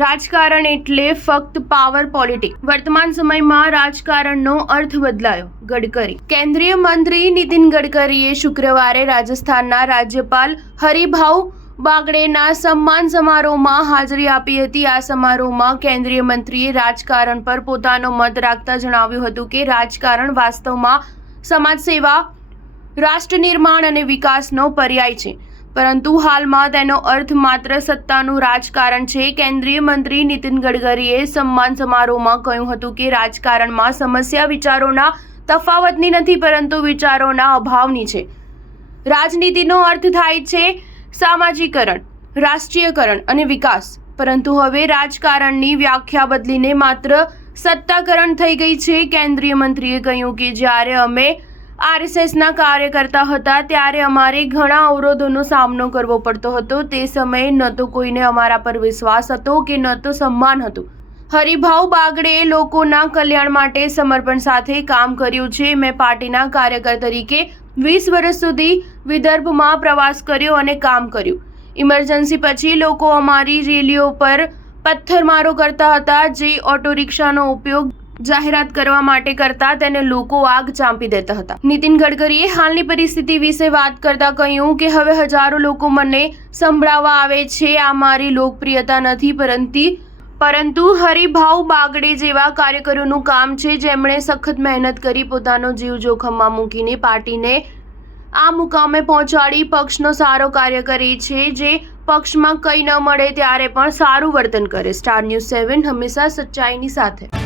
રાજકારણ એટલે ફક્ત પાવર પોલિટિક્સ. વર્તમાન સમયમાં રાજકારણનો અર્થ બદલાયો. ગડકરી. કેન્દ્રીય મંત્રી નીતિન ગડકરીએ શુક્રવારે રાજસ્થાનના રાજ્યપાલ હરિભાઉ બાગડેના સન્માન સમારોહમાં હાજરી આપી હતી. આ સમારોહમાં કેન્દ્રીય મંત્રીએ રાજકારણ પર પોતાનો મત રાખતા જણાવ્યું હતું કે રાજકારણ વાસ્તવમાં સમાજ સેવા, રાષ્ટ્ર નિર્માણ અને વિકાસનો પર્યાય છે, પરંતુ હાલમાં તેનો અર્થ માત્ર સત્તાનું રાજકારણ છે. કેન્દ્રીય મંત્રી નીતિન ગડકરીએ સન્માન સમારોહમાં કહ્યું હતું કે રાજકારણમાં સમસ્યા વિચારોના તફાવતની નથી, પરંતુ વિચારોના અભાવની છે. રાજનીતિનો અર્થ થાય છે સામાજિકરણ, રાષ્ટ્રીયકરણ અને વિકાસ, પરંતુ હવે રાજકારણની વ્યાખ્યા બદલીને માત્ર સત્તાકરણ થઈ ગઈ છે. કેન્દ્રીય મંત્રીએ કહ્યું કે જ્યારે અમે આરએસએસના કાર્યકર્તા હતા ત્યારે અમારે ઘણા અવરોધોનો સામનો કરવો પડતો હતો. તે સમયે ન તો કોઈને અમારા પર વિશ્વાસ હતો કે ન તો સન્માન હતું. હરિભાઉ બાગડેએ લોકોના કલ્યાણ માટે સમર્પણ સાથે કામ કર્યું છે. મેં પાર્ટીના કાર્યકર તરીકે 20 વર્ષ સુધી વિદર્ભમાં પ્રવાસ કર્યો અને કામ કર્યું. ઇમરજન્સી પછી લોકો અમારી રેલીઓ પર પથ્થરમારો કરતા હતા. જે ઓટો રિક્ષાનો ઉપયોગ જાહેરાત કરવા માટે કરતા તેને લોકો આગ ચાંપી દેતા હતા. નીતિન ગડકરીએ હાલની પરિસ્થિતિ વિશે વાત કરતા કહ્યું કે હવે હજારો લોકો મને સંભળાવવા આવે છે. આ મારી લોકપ્રિયતા નથી, પરંતુ હરિભાઉ બાગડે જેવા કાર્યકરોનું કામ છે, જેમણે સખત મહેનત કરી પોતાનો જીવ જોખમમાં મૂકીને પાર્ટીને આ મુકામે પહોંચાડી. પક્ષનો સારો કાર્યકર એ છે જે પક્ષમાં કંઈ ન મળે ત્યારે પણ સારું વર્તન કરે. સ્ટાર ન્યૂઝ 7 હંમેશા સચ્ચાઈની સાથે.